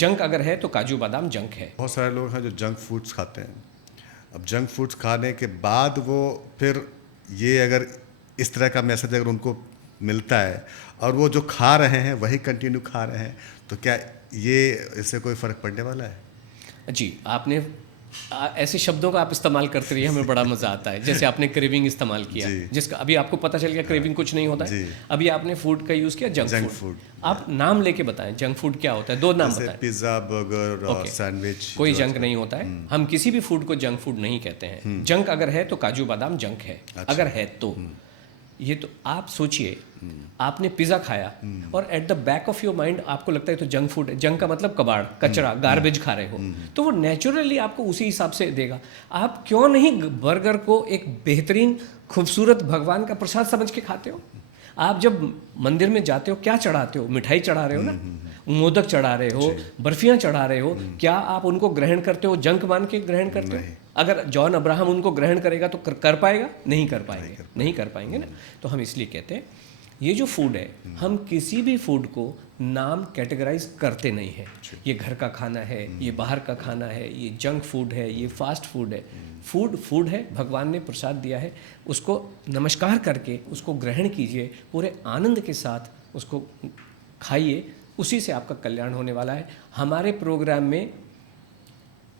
Junk अगर है तो काजू बादाम जंक है। बहुत सारे लोग हैं जो जंक फूड्स खाते हैं। अब जंक फूड्स खाने के बाद वो फिर ये अगर इस तरह का मैसेज अगर उनको मिलता है और वो जो खा रहे हैं वही कंटिन्यू खा रहे हैं, तो क्या ये इससे कोई फ़र्क पड़ने वाला है? जी, आपने ऐसे शब्दों का आप इस्तेमाल करते रहिए, हमें बड़ा मज़ा आता है। जैसे आपने क्रेविंग इस्तेमाल किया, जिसका अभी आपको पता चल गया क्रेविंग कुछ नहीं होता है। अभी आपने फूड का यूज़ किया जंक फूड। आप नाम लेके बताएं जंक फूड क्या होता है, 2 नाम बताएं। पिज़्ज़ा, बर्गर और सैंडविच। कोई जंक नहीं होता है। हम किसी भी फूड को जंक फूड नहीं कहते हैं। जंक अगर है तो काजू बादाम जंक है। अगर है तो ये तो आप सोचिए, आपने पिज़्ज़ा खाया और at the back of your mind आपको लगता है तो जंक फूड है। जंक का मतलब कबाड़, कचरा, गार्बेज खा रहे हो, तो वो नेचुरली आपको उसी हिसाब से देगा। आप क्यों नहीं बर्गर को एक बेहतरीन खूबसूरत भगवान का प्रसाद समझ के खाते हो? आप जब मंदिर में जाते हो क्या चढ़ाते हो? मिठाई चढ़ा रहे हो ना, मोदक चढ़ा रहे हो, बर्फियाँ चढ़ा रहे हो, क्या आप उनको ग्रहण करते हो, जंक मान के ग्रहण करते हो? अगर जॉन अब्राहम उनको ग्रहण करेगा तो कर पाएगा? नहीं कर पाएंगे, नहीं कर पाएंगे ना। तो हम इसलिए कहते हैं ये जो फूड है, हम किसी भी फूड को नाम कैटेगराइज करते नहीं हैं। ये घर का खाना है, ये बाहर का खाना है, ये जंक फूड है, ये फास्ट फूड है। फूड फूड है, भगवान ने प्रसाद दिया है, उसको नमस्कार करके उसको ग्रहण कीजिए, पूरे आनंद के साथ उसको खाइए, उसी से आपका कल्याण होने वाला है। हमारे प्रोग्राम में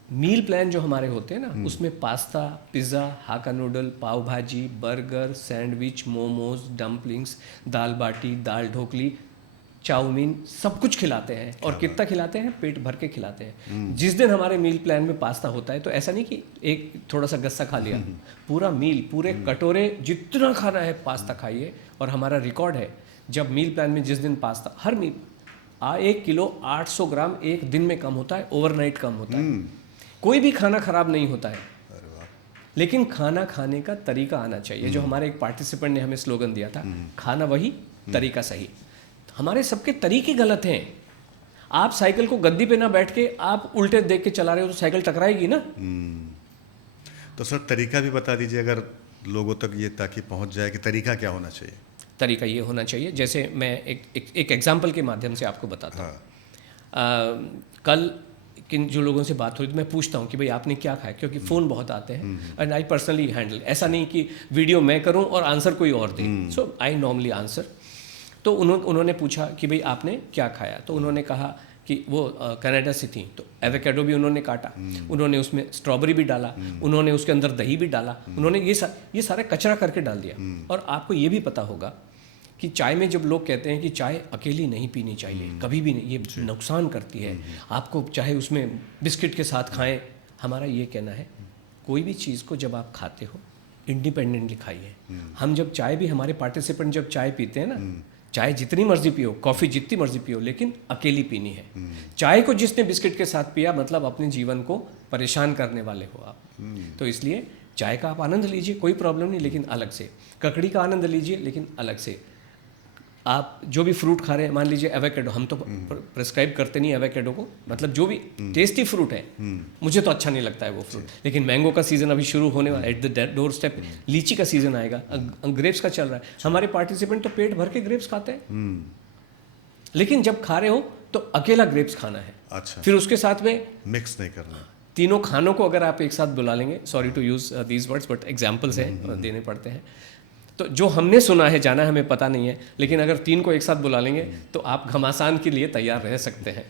मील प्लान जो हमारे होते हैं ना, उसमें पास्ता, पिज़्ज़ा, हाका नूडल, पाव भाजी, बर्गर, सैंडविच, मोमोज, डम्पलिंग्स, दाल बाटी, दाल ढोकली, चाउमीन, सब कुछ खिलाते हैं। और कितना खिलाते हैं? पेट भर के खिलाते हैं। जिस दिन हमारे मील प्लान में पास्ता होता है तो ऐसा नहीं कि एक थोड़ा सा गस्सा खा लिया, पूरा मील, पूरे कटोरे जितना खाना है पास्ता खाइए। और हमारा रिकॉर्ड है, जब मील प्लान में जिस दिन पास्ता, हर मील 1 किलो 800 ग्राम एक दिन में कम होता है, ओवरनाइट कम होता है। कोई भी खाना खराब नहीं होता है, लेकिन खाना खाने का तरीका आना चाहिए। जो हमारे एक पार्टिसिपेंट ने हमें स्लोगन दिया था, खाना वही, तरीका सही। हमारे सबके तरीके गलत हैं। आप साइकिल को गद्दी पे ना बैठ के आप उल्टे देख के चला रहे हो तो साइकिल टकराएगी ना। तो सर तरीका भी बता दीजिए अगर लोगों तक ये ताकि पहुंच जाए कि तरीका क्या होना चाहिए। तरीका ये होना चाहिए, जैसे मैं एक एग्जाम्पल के माध्यम से आपको बताता हूँ। कल किन जो लोगों से बात हो रही तो मैं पूछता हूँ कि भाई आपने क्या खाया, क्योंकि फ़ोन बहुत आते हैं एंड आई पर्सनली हैंडल। ऐसा नहीं कि वीडियो मैं करूँ और आंसर कोई और दे, सो आई नॉर्मली आंसर। तो उन्होंने पूछा कि भाई आपने क्या खाया, तो उन्होंने कहा कि वो कनाडा से थी, तो एवोकाडो भी उन्होंने काटा, उन्होंने उसमें स्ट्रॉबेरी भी डाला, उन्होंने उसके अंदर दही भी डाला, उन्होंने ये सारा कचरा करके डाल दिया। और आपको ये भी पता होगा कि चाय में जब लोग कहते हैं कि चाय अकेली नहीं पीनी चाहिए, कभी भी नहीं, ये नुकसान करती है, आपको चाहे उसमें बिस्किट के साथ खाएं। हमारा ये कहना है, कोई भी चीज़ को जब आप खाते हो इंडिपेंडेंटली खाइए। हम जब चाय भी, हमारे पार्टिसिपेंट जब चाय पीते हैं ना, चाय जितनी मर्जी पियो, कॉफ़ी जितनी मर्जी पियो, लेकिन अकेली पीनी है। चाय को जिसने बिस्किट के साथ पिया, मतलब अपने जीवन को परेशान करने वाले हो आप। तो इसलिए चाय का आप आनंद लीजिए, कोई प्रॉब्लम नहीं, लेकिन अलग से। ककड़ी का आनंद लीजिए, लेकिन अलग से। आप जो भी फ्रूट खा रहे हैं, मान लीजिए एवोकाडो, हम तो प्रिस्क्राइब करते नहीं एवोकाडो को, मतलब जो भी टेस्टी फ्रूट है, मुझे तो अच्छा नहीं लगता है वो फ्रूट, लेकिन मैंगो का सीज़न अभी शुरू होने वाला है, एट द डोर स्टेप लीची का सीज़न आएगा, ग्रेप्स का चल रहा है। हमारे पार्टिसिपेंट तो पेट भर के ग्रेप्स खाते हैं, लेकिन जब खा रहे हो तो अकेला ग्रेप्स खाना है। अच्छा, फिर उसके साथ में मिक्स नहीं करना। तीनों खानों को अगर आप एक साथ बुला लेंगे, sorry to use these words but examples हैं, देने पड़ते हैं, तो जो हमने सुना है, जाना हमें पता नहीं है, लेकिन अगर 3 को एक साथ बुला लेंगे तो आप घमासान के लिए तैयार रह सकते हैं।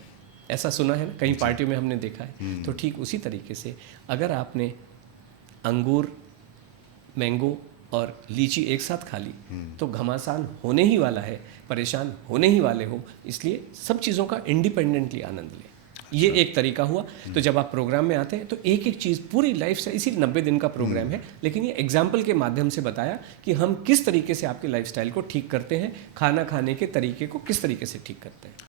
ऐसा सुना है ना, कई पार्टियों में हमने देखा है। तो ठीक उसी तरीके से अगर आपने अंगूर, मैंगो और लीची एक साथ खा ली तो घमासान होने ही वाला है, परेशान होने ही वाले हो। इसलिए सब चीज़ों का इंडिपेंडेंटली आनंद लें। ये एक तरीका हुआ। तो जब आप प्रोग्राम में आते हैं तो एक एक चीज़ पूरी लाइफ से, इसी 90 दिन का प्रोग्राम है, लेकिन ये एग्जाम्पल के माध्यम से बताया कि हम किस तरीके से आपके लाइफस्टाइल को ठीक करते हैं, खाना खाने के तरीके को किस तरीके से ठीक करते हैं।